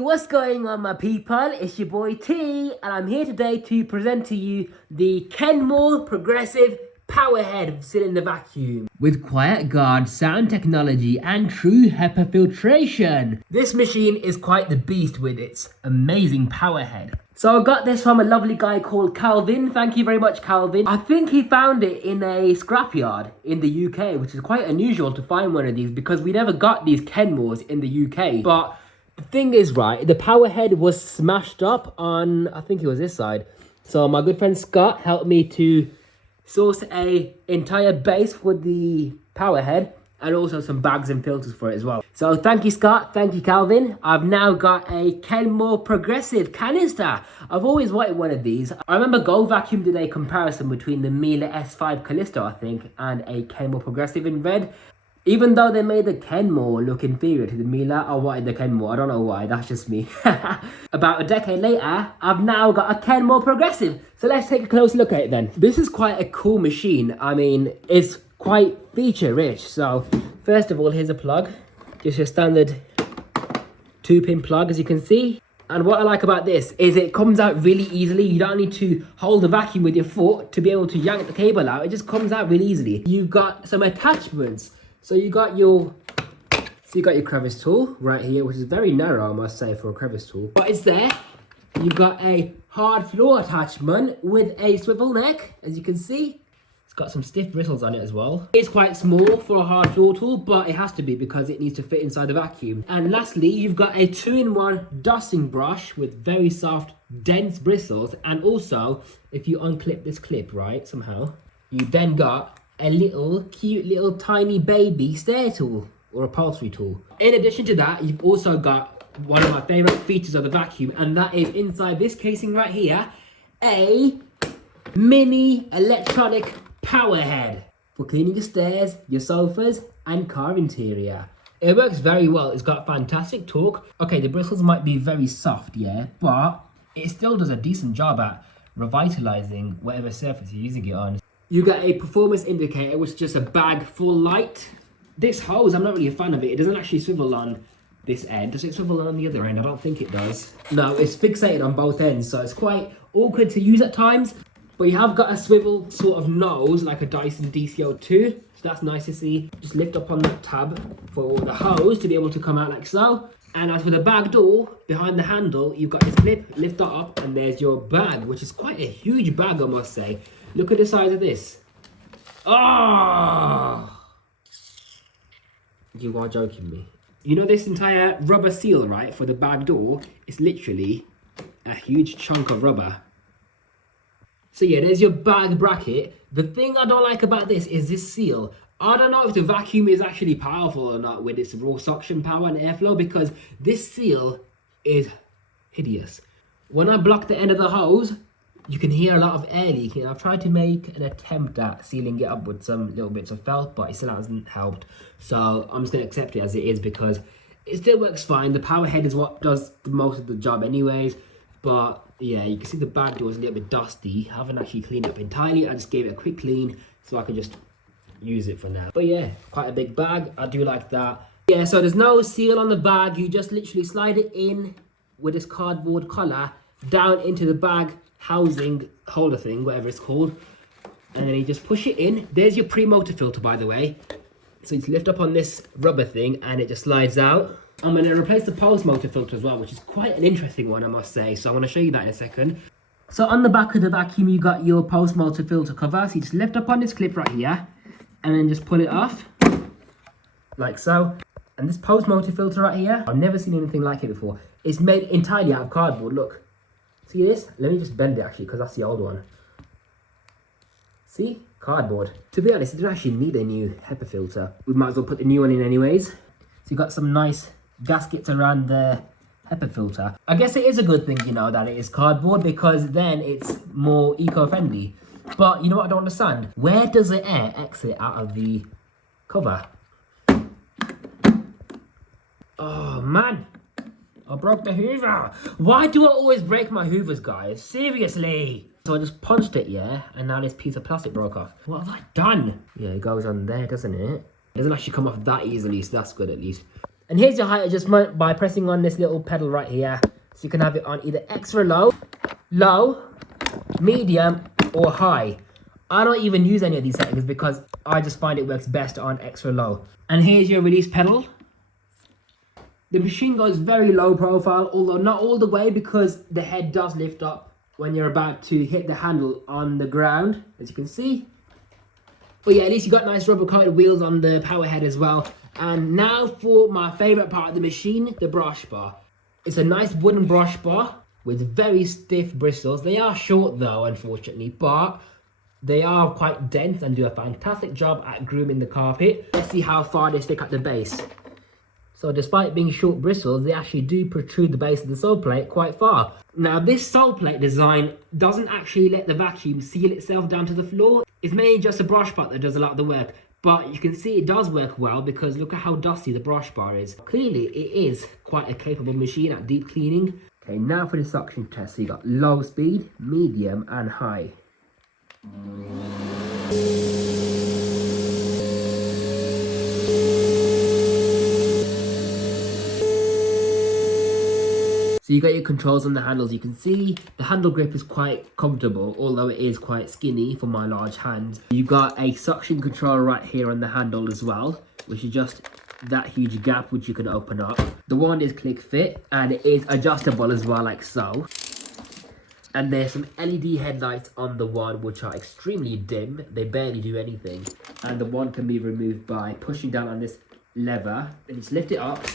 What's going on, my people? It's your boy T, and I'm here today to present to you the Kenmore Progressive Powerhead Cylinder Vacuum with quiet guard, sound technology, and true HEPA filtration. This machine is quite the beast with its amazing powerhead. So I got this from a lovely guy called Calvin. Thank you very much, Calvin. I think he found it in a scrapyard in the UK, which is quite unusual to find one of these because we never got these Kenmores in the UK. But the thing is, right, the power head was smashed up on, I think it was this side. So my good friend Scott helped me to source a entire base for the power head and also some bags and filters for it as well. So thank you, Scott. Thank you, Calvin. I've now got a Kenmore Progressive Canister. I've always wanted one of these. I remember Go Vacuum did a comparison between the Miele S5 Canister, I think, and a Kenmore Progressive in red. Even though they made the Kenmore look inferior to the Miele, I wanted the Kenmore. I don't know why, that's just me. About a decade later, I've now got a Kenmore Progressive. So let's take a close look at it then. This is quite a cool machine. I mean, it's quite feature rich. So first of all, here's a plug. Just your standard 2-pin plug, as you can see. And what I like about this is it comes out really easily. You don't need to hold the vacuum with your foot to be able to yank the cable out. It just comes out really easily. You've got some attachments. So you got your crevice tool right here, which is very narrow, I must say, for a crevice tool. But it's there. You've got a hard floor attachment with a swivel neck, as you can see. It's got some stiff bristles on it as well. It's quite small for a hard floor tool, but it has to be because it needs to fit inside the vacuum. And lastly, you've got a 2-in-1 dusting brush with very soft, dense bristles. And also, if you unclip this clip, right, somehow, you then got a little cute little tiny baby stair tool or upholstery tool. In addition to that, you've also got one of my favorite features of the vacuum, and that is inside this casing right here, a mini electronic power head for cleaning your stairs, your sofas, and car interior. It works very well. It's got fantastic torque. Okay, the bristles might be very soft, yeah, but it still does a decent job at revitalizing whatever surface you're using it on. You get a performance indicator, which is just a bag full light. This hose, I'm not really a fan of it. It doesn't actually swivel on this end. Does it swivel on the other end? I don't think it does. No, it's fixated on both ends, so it's quite awkward to use at times. But you have got a swivel sort of nose, like a Dyson DCO2. So that's nice to see. Just lift up on that tab for the hose to be able to come out like so. And as for the bag door, behind the handle, you've got this clip, lift that up, and there's your bag, which is quite a huge bag, I must say. Look at the size of this. Oh! You are joking me. You know this entire rubber seal, right, for the bag door is literally a huge chunk of rubber. So yeah, there's your bag bracket. The thing I don't like about this is this seal. I don't know if the vacuum is actually powerful or not with its raw suction power and airflow, because this seal is hideous. When I block the end of the hose, you can hear a lot of air leaking. I've tried to make an attempt at sealing it up with some little bits of felt, but it still hasn't helped. So I'm just going to accept it as it is because it still works fine. The power head is what does the most of the job anyways. But yeah, you can see the bag door is a little bit dusty. I haven't actually cleaned it up entirely. I just gave it a quick clean so I can just use it for now. But yeah, quite a big bag. I do like that. Yeah, so there's no seal on the bag. You just literally slide it in with this cardboard collar down into the bag housing holder thing, whatever it's called, and then you just push it in. There's your pre-motor filter, by the way. So you just lift up on this rubber thing and it just slides out. I'm going to replace the post-motor filter as well, which is quite an interesting one, I must say. So I'm going to show you that in a second. So on the back of the vacuum, you got your post-motor filter cover. So you just lift up on this clip right here and then just pull it off like so. And this post-motor filter right here, I've never seen anything like it before. It's made entirely out of cardboard. Look. See this? Let me just bend it actually, because that's the old one. See? Cardboard. To be honest, it didn't actually need a new HEPA filter. We might as well put the new one in anyways. So you got some nice gaskets around the HEPA filter. I guess it is a good thing, you know, that it is cardboard, because then it's more eco-friendly. But you know what I don't understand? Where does the air exit out of the cover? Oh man! I broke the Hoover. Why do I always break my Hoovers, guys? Seriously. So I just punched it, yeah, and now this piece of plastic broke off. What have I done? Yeah, it goes on there, doesn't it? It doesn't actually come off that easily, so that's good at least. And here's your height adjustment by pressing on this little pedal right here. So you can have it on either extra low, low, medium, or high. I don't even use any of these settings because I just find it works best on extra low. And here's your release pedal. The machine goes very low profile, although not all the way because the head does lift up when you're about to hit the handle on the ground, as you can see. But yeah, at least you got nice rubber coated wheels on the power head as well. And now for my favorite part of the machine, the brush bar. It's a nice wooden brush bar with very stiff bristles. They are short though, unfortunately, but they are quite dense and do a fantastic job at grooming the carpet. Let's see how far they stick at the base. So despite being short bristles, they actually do protrude the base of the sole plate quite far. Now this sole plate design doesn't actually let the vacuum seal itself down to the floor. It's mainly just a brush part that does a lot of the work. But you can see it does work well because look at how dusty the brush bar is. Clearly it is quite a capable machine at deep cleaning. Okay, now for the suction test. So you got low speed, medium and high. So you got your controls on the handles. You can see the handle grip is quite comfortable, although it is quite skinny for my large hands. You got a suction control right here on the handle as well, which is just that huge gap which you can open up. The wand is click fit and it is adjustable as well, like so. And there's some LED headlights on the wand which are extremely dim. They barely do anything. And the wand can be removed by pushing down on this lever and just lift it up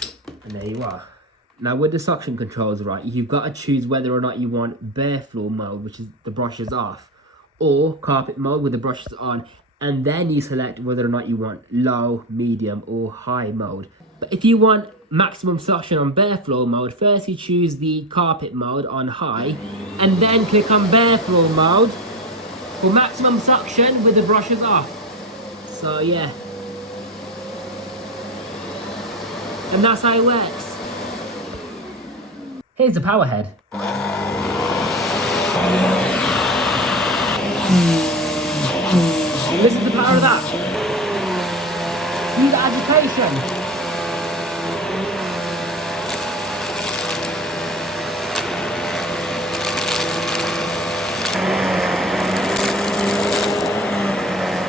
and there you are. Now with the suction controls, right, you've got to choose whether or not you want bare floor mode, which is the brushes off, or carpet mode with the brushes on, and then you select whether or not you want low, medium or high mode. But if you want maximum suction on bare floor mode, first you choose the carpet mode on high, and then click on bare floor mode for maximum suction with the brushes off. So yeah. And that's how it works. Here's the power head. And this is the power of that. See the agitation.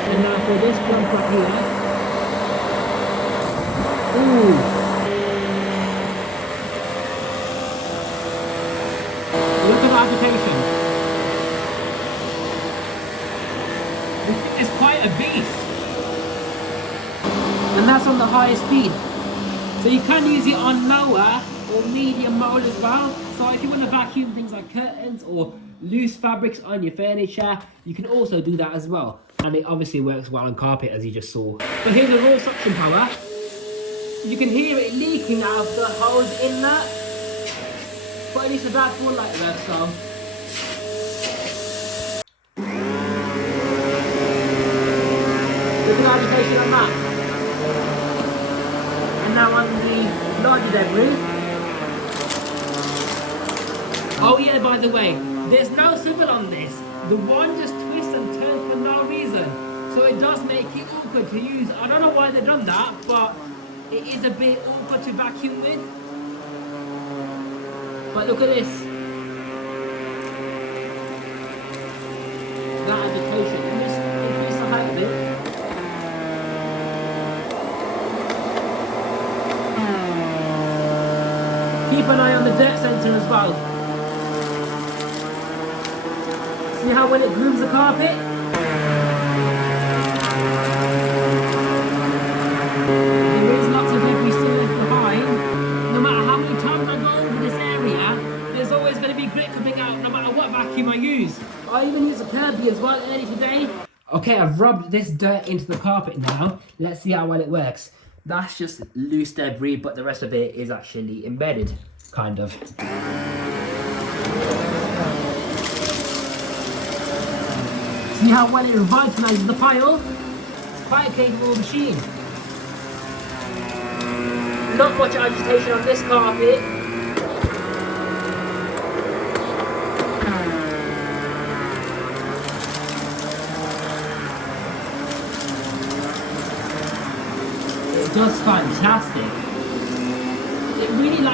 And now for this jump up here. Ooh. Look at the agitation. It's quite a beast. And that's on the highest speed. So you can use it on lower or medium mode as well. So if you want to vacuum things like curtains or loose fabrics on your furniture, you can also do that as well. And it obviously works well on carpet, as you just saw. But here's the raw suction power. You can hear it leaking out of the hose in that. But at least the back will like that, so. Look at the agitation on that. And now on the larger debris. Oh yeah, by the way, there's no swivel on this. The wand just twists and turns for no reason. So it does make it awkward to use. I don't know why they've done that, but it is a bit awkward to vacuum with. But look at this. That agitation. Just increase the height a bit. Keep an eye on the dirt sensor as well. See how when it grooves the carpet? There is lots of debris still left behind. No matter how many times I go over this area, there's always going to be grit coming out no matter what vacuum I use. I even use a Kirby as well early today. Okay, I've rubbed this dirt into the carpet now. Let's see how well it works. That's just loose debris, but the rest of it is actually embedded, kind of. See how well it revitalizes the pile? It's quite a capable machine. Not much agitation on this carpet. It does fantastic.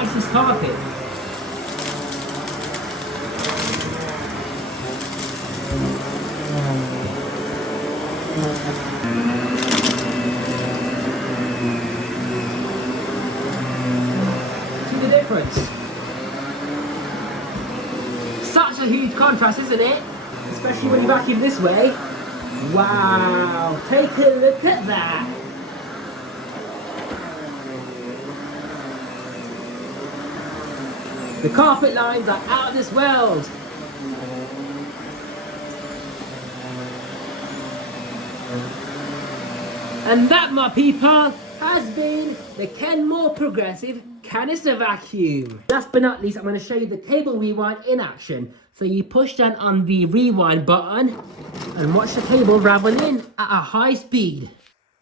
nicest carpet. See the difference? Such a huge contrast, isn't it? Especially when you vacuum this way. Wow, take a look at that. The carpet lines are out of this world. And that, my people, has been the Kenmore Progressive Canister Vacuum. Last but not least, I'm going to show you the cable rewind in action. So you push down on the rewind button and watch the cable ravel in at a high speed.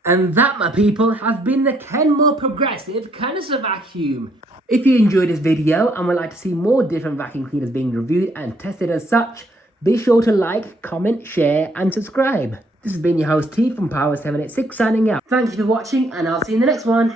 And that, my people, has been the Kenmore Progressive Canister Vacuum. If you enjoyed this video and would like to see more different vacuum cleaners being reviewed and tested as such, be sure to like, comment, share and subscribe. This has been your host T from Power 786 signing out. Thank you for watching and I'll see you in the next one.